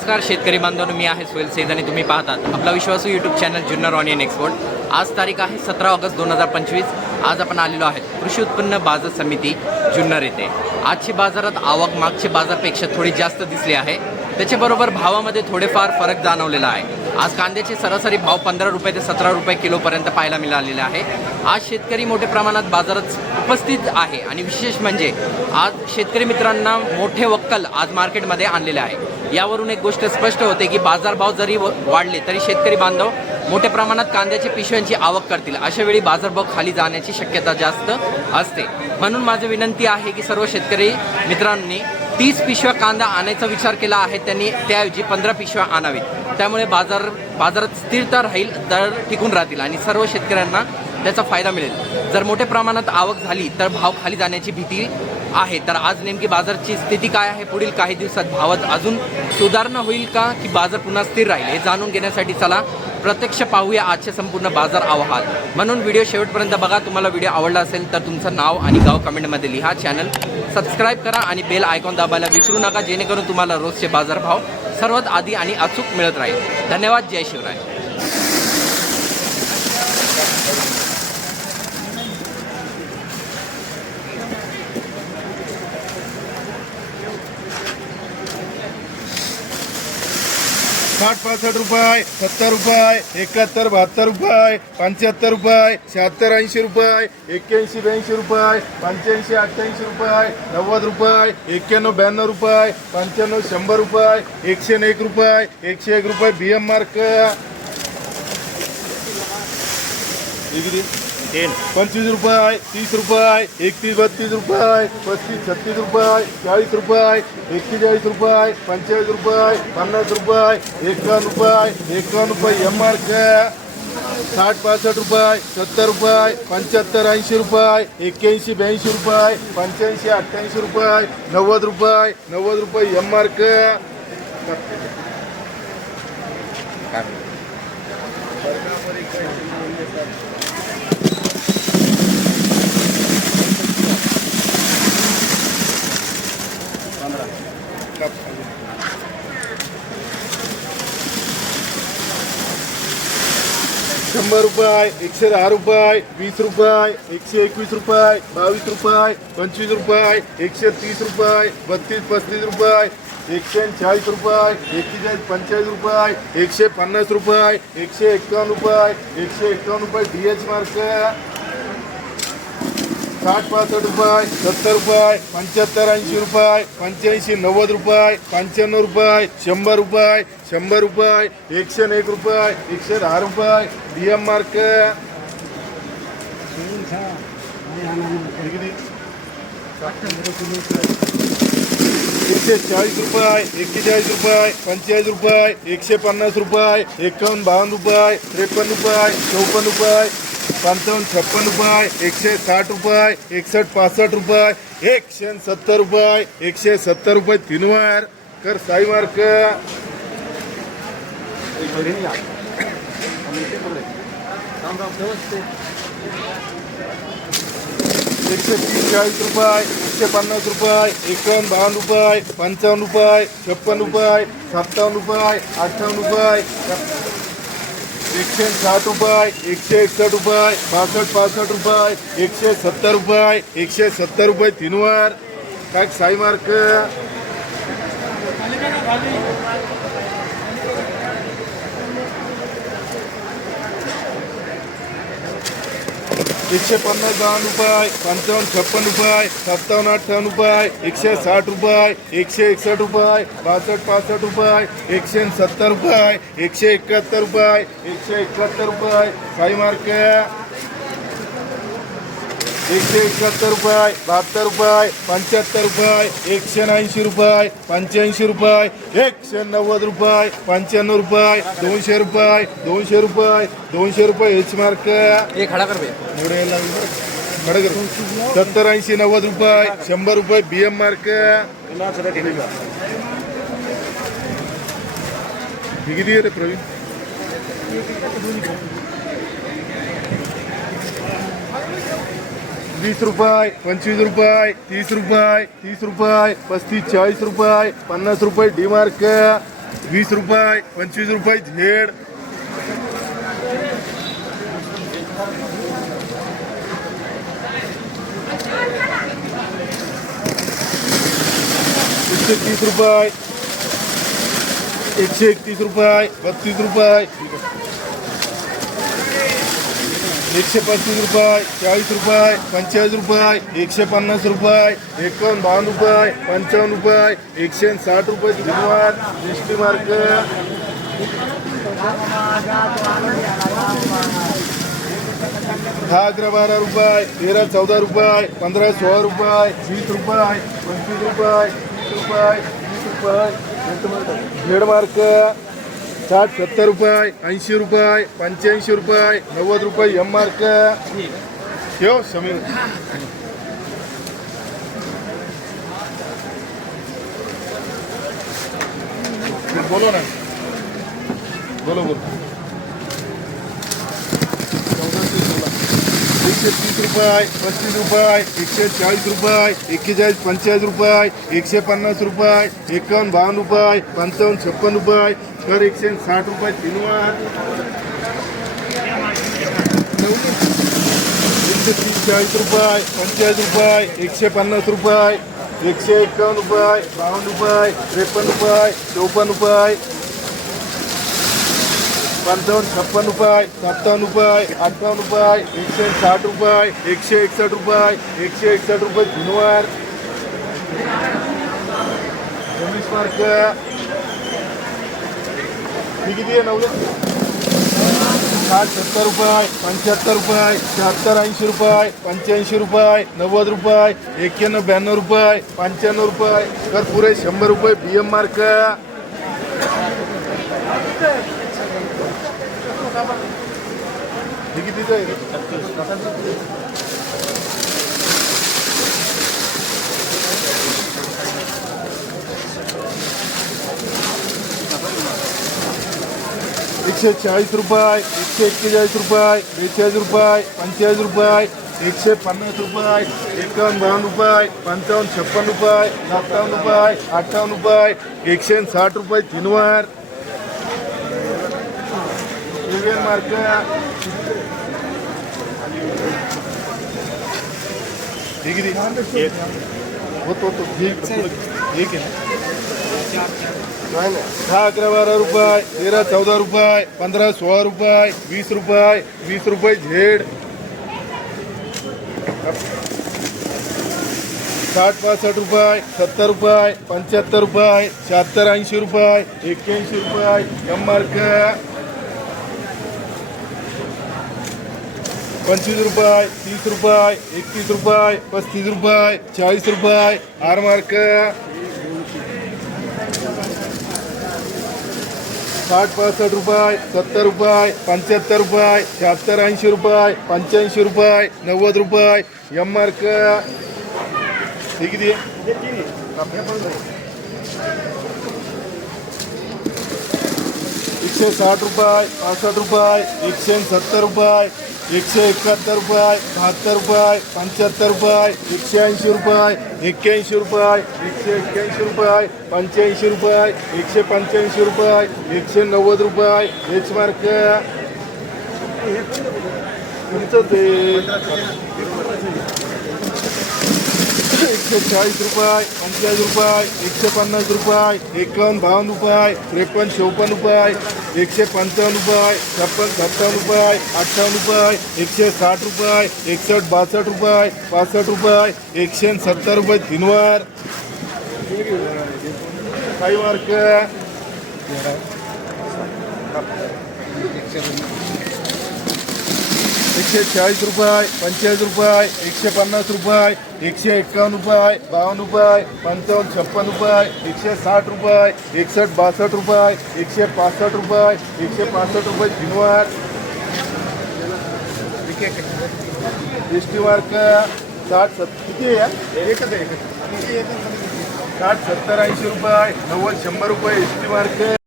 नमस्कार शेतकरी बांधवांनो मी आहे सोहेल सेज आणि तुम्ही पाहतात आपला विश्वासू YouTube channel Junnar onion export आज तारीख आहे सतरा ऑगस्ट दोन हजार पंचवीस. आज आपण आलेलो आहेत कृषी उत्पन्न बाजार समिती जुन्नर येथे. आजची बाजारात आवक मागच्या बाजारपेक्षा थोडी जास्त दिसली आहे. त्याच्याबरोबर भावामध्ये थोडेफार फरक जाणवलेला आहे. आज कांद्याचे सरासरी भाव पंधरा रुपये ते सतरा रुपये किलोपर्यंत पाहायला मिळालेले आहे. आज शेतकरी मोठ्या प्रमाणात बाजारात उपस्थित आहे आणि विशेष म्हणजे आज शेतकरी मित्रांना मोठे वक्कल आज मार्केटमध्ये आणलेले आहे. यावरून एक गोष्ट स्पष्ट होते की बाजारभाव जरी व- वाढले तरी शेतकरी बांधव मोठ्या प्रमाणात कांद्याच्या पिशव्यांची आवक करतील. अशा वेळी बाजारभाव खाली जाण्याची शक्यता जास्त असते. म्हणून माझी विनंती आहे की सर्व शेतकरी मित्रांनी तीस पिशव्या कांदा आणायचा विचार केला आहे त्यांनी त्याऐवजी पंधरा पिशव्या आणावीत. त्यामुळे बाजार बाजारात स्थिरता राहील दर टिकून राहतील आणि सर्व शेतकऱ्यांना त्याचा फायदा मिळेल. जर मोठ्या प्रमाणात आवक झाली तर भाव खाली जाण्याची भीती आहे. तर आज नेमकी बाजारची स्थिती काय आहे? पुढील काही दिवसात भावात अजून सुधारणा होईल का? की बाजार पुन्हा स्थिर राहील? हे जाणून घेण्यासाठी चला प्रत्यक्ष पाहूया आजचे संपूर्ण बाजार अहवाल म्हणून व्हिडिओ शेवटपर्यंत बघा. तुम्हाला व्हिडिओ आवडला असेल तर तुमचं नाव आणि गाव कमेंटमध्ये लिहा. चॅनल सबस्क्राईब करा आणि बेल आयकॉन दाबायला विसरू नका जेणेकरून तुम्हाला रोजचे बाजारभाव सर्वात आधी आणि अचूक मिळत राहील. धन्यवाद. जय शिवराय. साठ पासष्ट रुपये सत्तर रुपये एकाहत्तर बहात्तर रुपये पंच्याहत्तर रुपये शहात्तर ऐंशी रुपये एक्क्याऐंशी ब्याऐंशी रुपये पंच्याऐंशी अठ्ठ्याऐंशी रुपये नव्वद रुपये एक्क्याण्णव ब्याण्णव रुपये पंच्याण्णव शंभर रुपये एकशे एक रुपये एकशे एक रुपये बी एम मार्क पंचवीस रुपये तीस रुपये एकतीस बत्तीस रुपये पस्तीस छत्तीस रुपये चाळीस रुपये एक्केचाळीस रुपये पंचेचाळीस रुपये पन्नास रुपये एकावन्न रुपये एकावन्न रुपये एम मार्क साठ पासष्ट रुपये सत्तर रुपये पंच्याहत्तर ऐंशी रुपये एक्क्याऐंशी ब्याऐंशी रुपये पंच्याऐंशी अठ्ठ्याऐंशी रुपये नव्वद रुपये नव्वद रुपये एम मार्क शंभर रुपये एकशे दहा रुपये वीस रुपये एकशे एकवीस रुपये बावीस रुपये पंचवीस रुपये एकशे तीस रुपये बत्तीस पस्तीस रुपये एकशे चाळीस रुपये एक्केचाळीस पंचेचाळीस रुपये एकशे पन्नास रुपये एकशे एक्कावन्न रुपये एकशे एक्कावन्न रुपये डी एच मार्क साठ पासष्ट रुपये सत्तर रुपये पंच्याहत्तर ऐंशी रुपये पंच्याऐंशी नव्वद रुपये पंच्याण्णव रुपये शंभर रुपये शंभर रुपये एकशे एक रुपये एकशे दहा रुपये डी एम मार्क एकशे चाळीस रुपये एक्केचाळीस रुपये पंचेचाळीस रुपये एकशे पन्नास रुपये एकावन्न बावन्न रुपये त्रेपन्न रुपये चौपन्न रुपये पंचावन्न छप्पन रुपये एकशे साठ रुपये एकसष्ट पासष्ट रुपये एकशे सत्तर रुपये एकशे सत्तर रुपये तीनवार. कर साई मार्क एकशे तीस चाळीस रुपये एकशे पन्नास रुपये एकावन्न बावन्न रुपये पंचावन्न रुपये छप्पन रुपये सत्तावन्न रुपये अठ्ठावन्न रुपये. एकशे साठ रुपये एकशे एकसष्ट रुपये बासष्ट पासष्ट रुपये एकशे सत्तर रुपये एकशे सत्तर रुपये तीनवर. काय साई मार्क? एकशे पन्नास बावन्न रुपये पंचावन्न छप्पन रुपये सत्तावन्न अठ्ठावन्न रुपये एकशे साठ रुपये एकशे एकसष्ट रुपये बासष्ट पासष्ट रुपये एकशे सत्तर रुपये एकशे एकाहत्तर रुपये एकशे एकाहत्तर रुपये. साई मार्क एकशे एकाहत्तर रुपये बहात्तर रुपये पंच्याहत्तर रुपये एकशे ऐंशी रुपये पंच्याऐंशी रुपये एकशे नव्वद रुपये पंच्याण्णव रुपये दोनशे रुपये दोनशे रुपये दोनशे रुपये एच मार्क खडा कर. खडं कर. सत्तर ऐंशी नव्वद रुपये शंभर रुपये बी एम मार्क किती रे प्रवीण वीस रुपये पंचवीस रुपये तीस रुपये तीस रुपये पस्तीस चाळीस रुपये पन्नास रुपये डी मार्क वीस रुपये पंचवीस रुपये झेड. एकशे तीस रुपये एकशे एकतीस रुपये बत्तीस रुपये. एकशे पस्तीस रुपये चाळीस रुपये पंचेचाळीस रुपये एकशे पन्नास रुपये एकावन्न बावन्न रुपये पंचावन्न रुपये एकशे साठ रुपये धन्यवाद एस टी मार्क दहा अकरा बारा रुपये तेरा चौदा रुपये पंधरा सोळा रुपये वीस रुपये पंचवीस रुपये वीस रुपये वीस रुपये झेड मार्क साठ, सत्तर रुपये, ऐंशी रुपये, पंच्याऐंशी रुपये, नव्वद रुपये एम मार्क ठेव, समीर. बोलो ना. बोलो बोलो. एकशे तीस रुपये, पस्तीस रुपये, एकशे चाळीस रुपये, एक्केचाळीस, पंचेचाळीस रुपये, एकशे पन्नास रुपये, एकावन्न, बावन्न रुपये, पंचावन्न, छप्पन रुपये तर एकशे साठ रुपये तीन एकशे तीस चाळीस रुपये पंचेचाळीस रुपये एकशे पन्नास रुपये एकशे एकावन्न रुपये बावन्न रुपये त्रेपन्न रुपये चौपन्न रुपये पंचावन्न छप्पन रुपये सत्तावन्न रुपये अठ्ठावन्न रुपये एकशे साठ रुपये एकशे एकसष्ट रुपये एकशे एकसष्ट रुपये धुनवार चोवीस मार्क. ही किती आहे? नवले साठ सत्तर रुपये पंच्याहत्तर रुपये शहात्तर ऐंशी रुपये पंच्याऐंशी रुपये नव्वद रुपये एक्क्याण्णव ब्याण्णव रुपये पंच्याण्णव रुपये. तर पुरे शंभर रुपये बी एम मार्क हे कितीचं आहे? एकशे चाळीस रुपये एकशे एक्केचाळीस रुपये बेचाळीस रुपये पंचेचाळीस रुपये एकशे पन्नास रुपये एकावन्न बावन्न रुपये पंचावन्न छप्पन रुपये सत्तावन्न रुपये अठ्ठावन्न रुपये एकशे साठ रुपये तीनवार. मार्क ठीक ठीक आहे. नाही नाही दहा अकरा बारा रुपये तेरा चौदा रुपये पंधरा सोळा रुपये वीस रुपये वीस रुपये झेड. साठ पासष्ट रुपये सत्तर रुपये पंच्याहत्तर रुपये शहात्तर ऐंशी रुपये एक्क्याऐंशी रुपये एम मार्क पंचवीस रुपये तीस रुपये एकतीस रुपये पस्तीस रुपये चाळीस रुपये आर मार्क साठ पासष्ट रुपये सत्तर रुपये पंच्याहत्तर रुपये शहात्तर ऐंशी रुपये पंच्याऐंशी रुपये नव्वद रुपये एम आर हे किती एकशे साठ रुपये पासष्ट रुपये एकशे सत्तर रुपये एकशे एकाहत्तर रुपये बहात्तर रुपये पंच्याहत्तर रुपये एकशे ऐंशी रुपये एक्क्याऐंशी रुपये एकशे एक्क्याऐंशी रुपये पंच्याऐंशी रुपये एकशे पंच्याऐंशी रुपये एकशे नव्वद रुपये एच मार्क तुमचं ते एकशे चाळीस रुपये पंचेचाळीस रुपये एकशे पन्नास रुपये एकावन्न बावन्न रुपये त्रेपन्न चौपन्न रुपये एकशे पंचावन्न रुपये छप्पन सत्तावन्न रुपये अठ्ठावन्न रुपये एकशे साठ रुपये एकसष्ट बासष्ट रुपये पासष्ट रुपये एकशे सत्तर रुपये तीनवार. काही मार्क? एकशे चाळीस रुपये पंचेचाळीस रुपये एकशे पन्नास रुपये एकशे एक्कावन्न रुपये बावन्न रुपये पंचावन्न छप्पन रुपये एकशे साठ रुपये एकसष्ट बासष्ट रुपये एकशे पासष्ट रुपये एकशे पासष्ट रुपये तीनवार एस टी मार्क साठ सत् किती आहे एकच आहे साठ सत्तर ऐंशी रुपये नव्वद शंभर रुपये एस टी मार्क